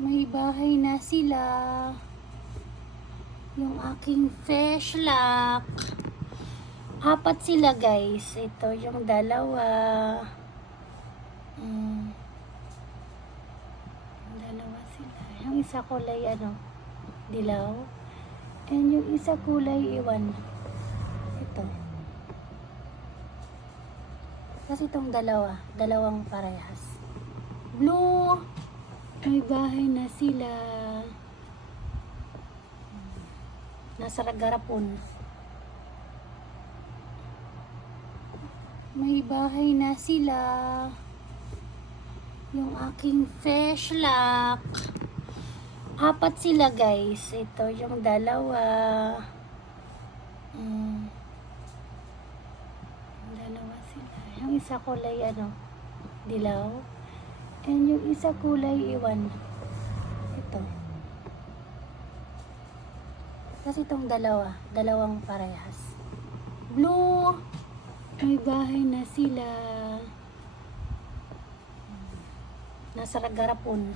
May bahay na sila. Yung aking fish lock. Apat sila guys. Ito yung dalawa. Dalawa sila. Yung isa kulay dilaw. And yung isa kulay iwan. Ito. Kasi itong dalawang parehas. Blue. May bahay na sila. Nasa garapon. May bahay na sila. Yung aking fish lock. Apat sila guys. Ito yung dalawa. Dalawa sila. Yung isa kulay dilaw. And yung isa kulay iwan. Ito. Kasi itong dalawang parehas. Blue. May bahay na sila. Nasa garapon.